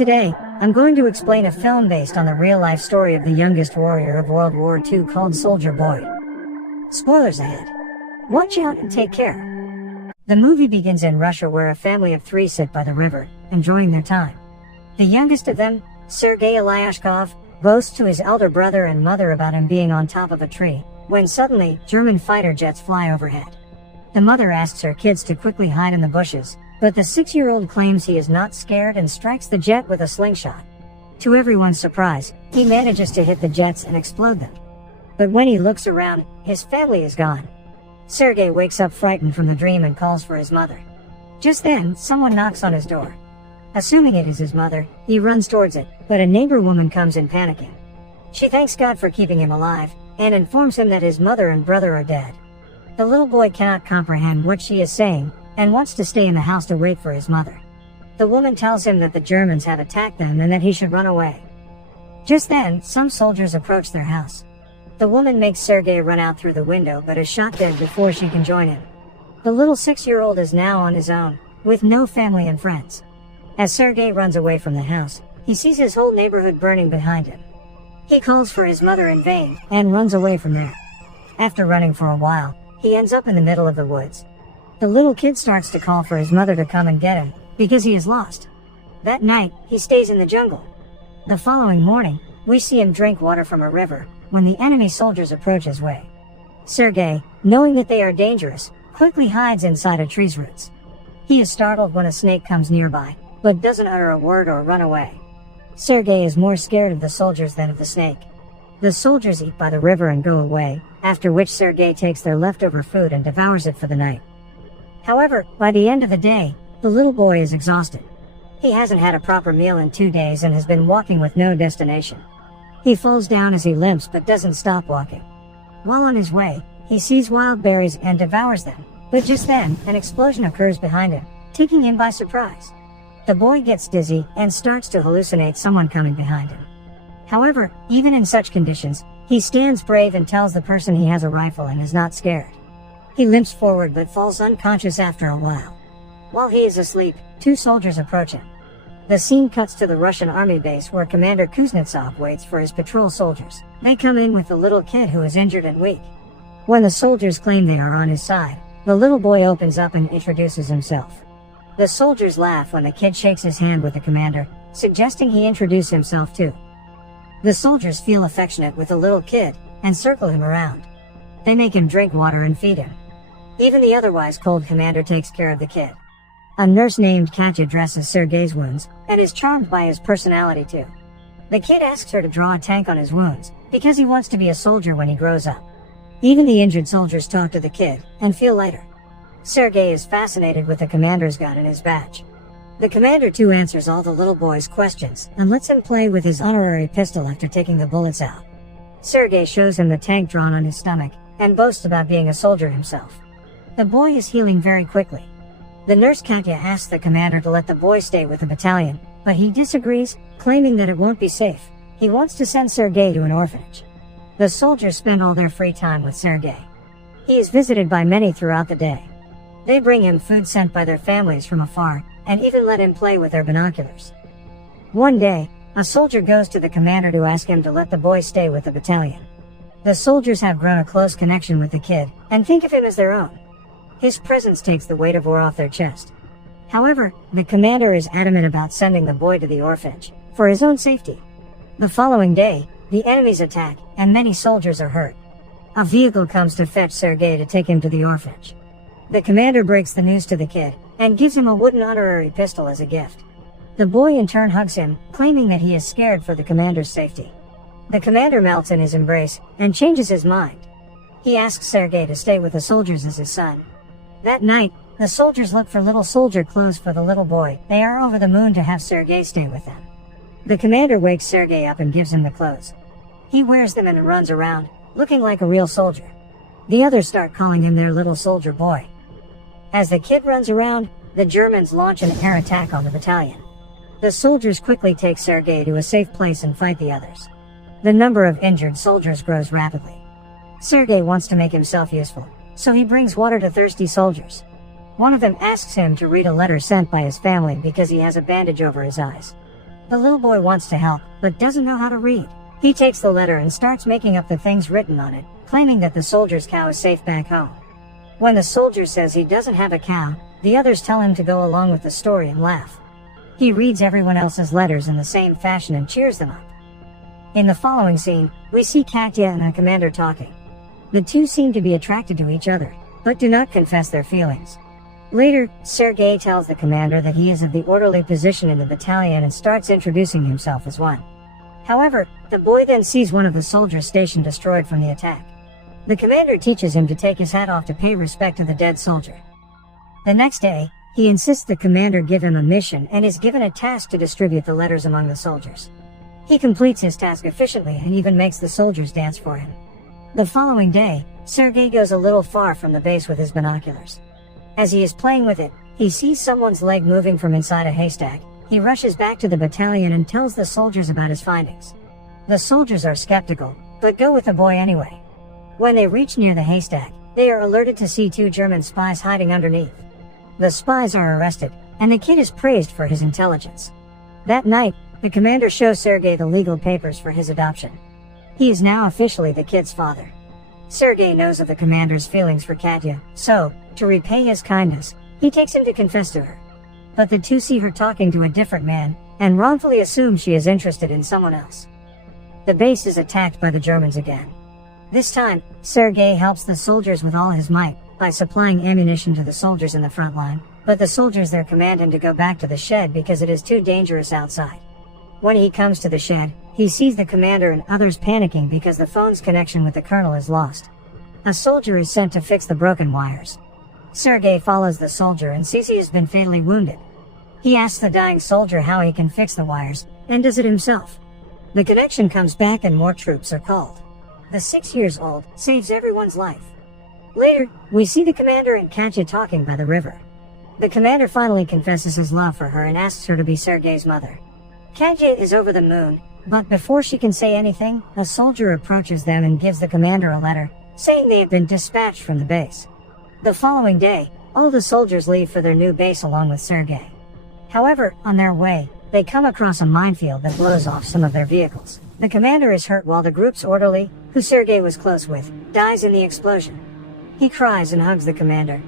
Today, I'm going to explain a film based on the real-life story of the youngest warrior of World War II called Soldier Boy. Spoilers ahead. Watch out and take care. The movie begins in Russia, where a family of 3 sit by the river, enjoying their time. The youngest of them, Sergei Ilyashkov, boasts to his elder brother and mother about him being on top of a tree, when suddenly, German fighter jets fly overhead. The mother asks her kids to quickly hide in the bushes, but the 6-year-old claims he is not scared and strikes the jet with a slingshot. To everyone's surprise, he manages to hit the jets and explode them. But when he looks around, his family is gone. Sergei wakes up frightened from the dream and calls for his mother. Just then, someone knocks on his door. Assuming it is his mother, he runs towards it, but a neighbor woman comes in panicking. She thanks God for keeping him alive, and informs him that his mother and brother are dead. The little boy cannot comprehend what she is saying, and wants to stay in the house to wait for his mother. The woman tells him that the Germans have attacked them and that he should run away. Just then, some soldiers approach their house. The woman makes Sergei run out through the window but is shot dead before she can join him. The little 6-year-old is now on his own, with no family and friends. As Sergei runs away from the house, he sees his whole neighborhood burning behind him. He calls for his mother in vain, and runs away from there. After running for a while, he ends up in the middle of the woods. The little kid starts to call for his mother to come and get him, because he is lost. That night, he stays in the jungle. The following morning, we see him drink water from a river, when the enemy soldiers approach his way. Sergei, knowing that they are dangerous, quickly hides inside a tree's roots. He is startled when a snake comes nearby, but doesn't utter a word or run away. Sergei is more scared of the soldiers than of the snake. The soldiers eat by the river and go away, after which Sergei takes their leftover food and devours it for the night. However, by the end of the day, the little boy is exhausted. He hasn't had a proper meal in 2 days and has been walking with no destination. He falls down as he limps but doesn't stop walking. While on his way, he sees wild berries and devours them, but just then, an explosion occurs behind him, taking him by surprise. The boy gets dizzy and starts to hallucinate someone coming behind him. However, even in such conditions, he stands brave and tells the person he has a rifle and is not scared. He limps forward but falls unconscious after a while. While he is asleep, 2 soldiers approach him. The scene cuts to the Russian army base where Commander Kuznetsov waits for his patrol soldiers. They come in with the little kid who is injured and weak. When the soldiers claim they are on his side, the little boy opens up and introduces himself. The soldiers laugh when the kid shakes his hand with the commander, suggesting he introduce himself too. The soldiers feel affectionate with the little kid, and circle him around. They make him drink water and feed him. Even the otherwise cold commander takes care of the kid. A nurse named Katya dresses Sergei's wounds, and is charmed by his personality too. The kid asks her to draw a tank on his wounds, because he wants to be a soldier when he grows up. Even the injured soldiers talk to the kid, and feel lighter. Sergei is fascinated with the commander's gun and his badge. The commander too answers all the little boy's questions, and lets him play with his honorary pistol after taking the bullets out. Sergei shows him the tank drawn on his stomach, and boasts about being a soldier himself. The boy is healing very quickly. The nurse Katya asks the commander to let the boy stay with the battalion, but he disagrees, claiming that it won't be safe. He wants to send Sergei to an orphanage. The soldiers spend all their free time with Sergei. He is visited by many throughout the day. They bring him food sent by their families from afar, and even let him play with their binoculars. One day, a soldier goes to the commander to ask him to let the boy stay with the battalion. The soldiers have grown a close connection with the kid, and think of him as their own. His presence takes the weight of war off their chest. However, the commander is adamant about sending the boy to the orphanage, for his own safety. The following day, the enemies attack, and many soldiers are hurt. A vehicle comes to fetch Sergei to take him to the orphanage. The commander breaks the news to the kid, and gives him a wooden honorary pistol as a gift. The boy in turn hugs him, claiming that he is scared for the commander's safety. The commander melts in his embrace, and changes his mind. He asks Sergei to stay with the soldiers as his son. That night, the soldiers look for little soldier clothes for the little boy. They are over the moon to have Sergei stay with them. The commander wakes Sergei up and gives him the clothes. He wears them and runs around, looking like a real soldier. The others start calling him their little soldier boy. As the kid runs around, the Germans launch an air attack on the battalion. The soldiers quickly take Sergei to a safe place and fight the others. The number of injured soldiers grows rapidly. Sergei wants to make himself useful, so he brings water to thirsty soldiers. One of them asks him to read a letter sent by his family because he has a bandage over his eyes. The little boy wants to help, but doesn't know how to read. He takes the letter and starts making up the things written on it, claiming that the soldier's cow is safe back home. When the soldier says he doesn't have a cow, the others tell him to go along with the story and laugh. He reads everyone else's letters in the same fashion and cheers them up. In the following scene, we see Katya and the commander talking. The two seem to be attracted to each other, but do not confess their feelings. Later, Sergei tells the commander that he is of the orderly position in the battalion and starts introducing himself as one. However, the boy then sees one of the soldiers' station destroyed from the attack. The commander teaches him to take his hat off to pay respect to the dead soldier. The next day, he insists the commander give him a mission and is given a task to distribute the letters among the soldiers. He completes his task efficiently and even makes the soldiers dance for him. The following day, Sergei goes a little far from the base with his binoculars. As he is playing with it, he sees someone's leg moving from inside a haystack. He rushes back to the battalion and tells the soldiers about his findings. The soldiers are skeptical, but go with the boy anyway. When they reach near the haystack, they are alerted to see two German spies hiding underneath. The spies are arrested, and the kid is praised for his intelligence. That night, the commander shows Sergei the legal papers for his adoption. He is now officially the kid's father. Sergei knows of the commander's feelings for Katya, so, to repay his kindness, he takes him to confess to her. But the two see her talking to a different man, and wrongfully assume she is interested in someone else. The base is attacked by the Germans again. This time, Sergei helps the soldiers with all his might, by supplying ammunition to the soldiers in the front line, but the soldiers there command him to go back to the shed because it is too dangerous outside. When he comes to the shed, he sees the commander and others panicking because the phone's connection with the colonel is lost. A soldier is sent to fix the broken wires. Sergei follows the soldier and sees he has been fatally wounded. He asks the dying soldier how he can fix the wires, and does it himself. The connection comes back and more troops are called. The 6-year-old saves everyone's life. Later, we see the commander and Katya talking by the river. The commander finally confesses his love for her and asks her to be Sergei's mother. Katya is over the moon, but before she can say anything, a soldier approaches them and gives the commander a letter, saying they have been dispatched from the base. The following day, all the soldiers leave for their new base along with Sergei. However, on their way, they come across a minefield that blows off some of their vehicles. The commander is hurt while the group's orderly, who Sergei was close with, dies in the explosion. He cries and hugs the commander.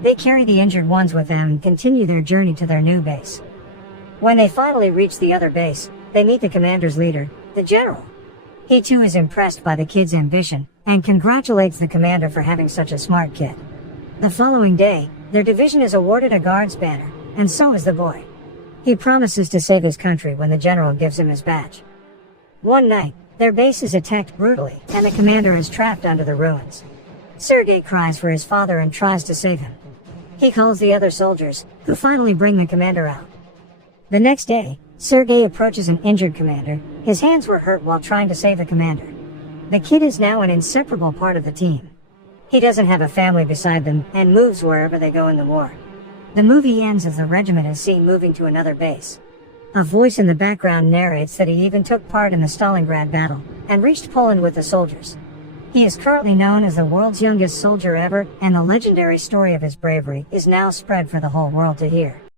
They carry the injured ones with them and continue their journey to their new base. When they finally reach the other base, they meet the commander's leader, the general. He too is impressed by the kid's ambition, and congratulates the commander for having such a smart kid. The following day, their division is awarded a guard's banner, and so is the boy. He promises to save his country when the general gives him his badge. One night, their base is attacked brutally, and the commander is trapped under the ruins. Sergei cries for his father and tries to save him. He calls the other soldiers, who finally bring the commander out. The next day, Sergei approaches an injured commander. His hands were hurt while trying to save the commander. The kid is now an inseparable part of the team. He doesn't have a family beside them, and moves wherever they go in the war. The movie ends as the regiment is seen moving to another base. A voice in the background narrates that he even took part in the Stalingrad battle, and reached Poland with the soldiers. He is currently known as the world's youngest soldier ever, and the legendary story of his bravery is now spread for the whole world to hear.